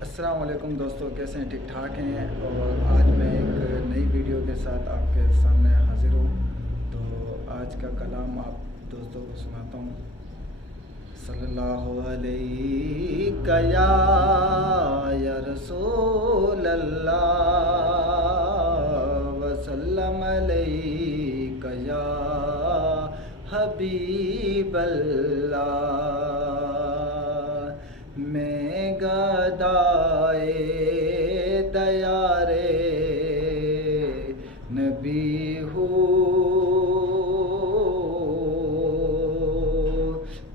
अस्सलाम वालेकुम दोस्तों, कैसे हैं? ठीक ठाक हैं। और आज मैं एक नई वीडियो के साथ आपके सामने हाजिर हूँ। तो आज का कलाम आप दोस्तों को सुनाता हूँ। सल्लल्लाहु अलैहि या रसूल अल्लाह वसल्लम अलैका या हबीब अल्लाह। मैं गदाए दया रे नबी हूँ,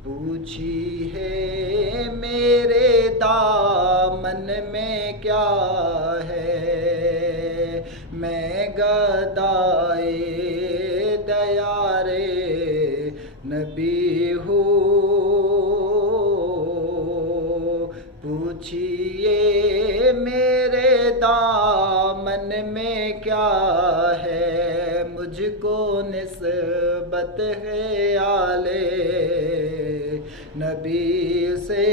पूछी है मेरे दामन में क्या है। मैं गदाए दया रे नबी हूँ, पूछिए मेरे दामन में क्या है। मुझको निस्बत है आले नबी से,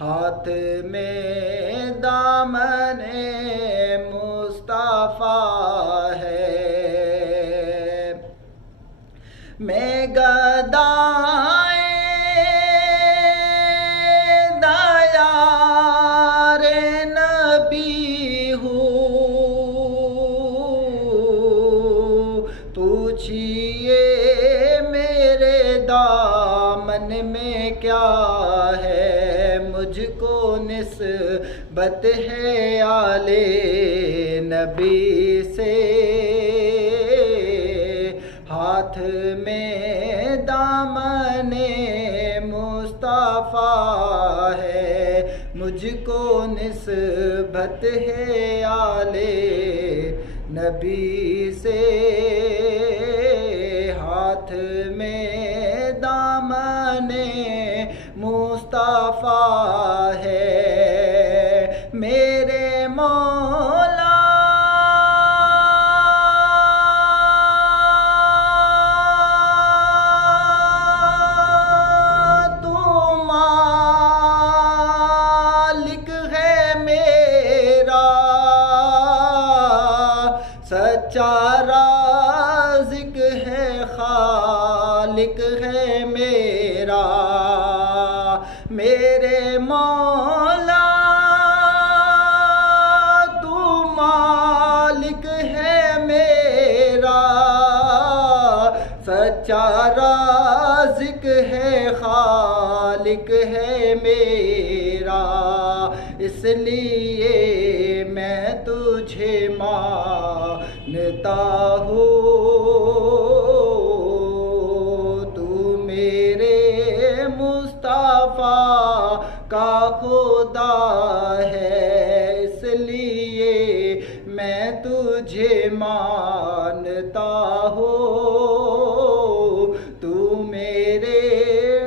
हाथ में दामने मुस्तफ़ा है। मैं गदाए दया रे नबी हूँ, पूछिए मेरे दामन में क्या है। मुझको निस्बत है आले नबी से, हाथ में दामने मुस्तफ़ा है। मुझको निस्बत है आले नबी से, हाथ में दामने मुस्तफ़ा है। मेरे मौला तू मालिक है मेरा, सच्चा राज़िक है, खालिक है मेरा। मेरे मौला तू मालिक है मेरा, सच्चा राज़िक है, खालिक है मेरा। इसलिए मैं तुझे मानता हूँ, तू मेरे मुस्तफ़ा का खुदा है। इसलिए मैं तुझे मानता हूँ, तू मेरे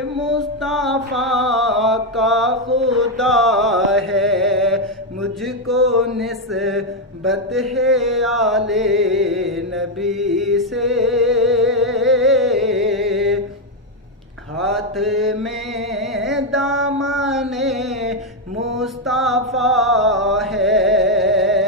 मुस्तफ़ा का खुदा है। मुझको निस्बत है आले नबी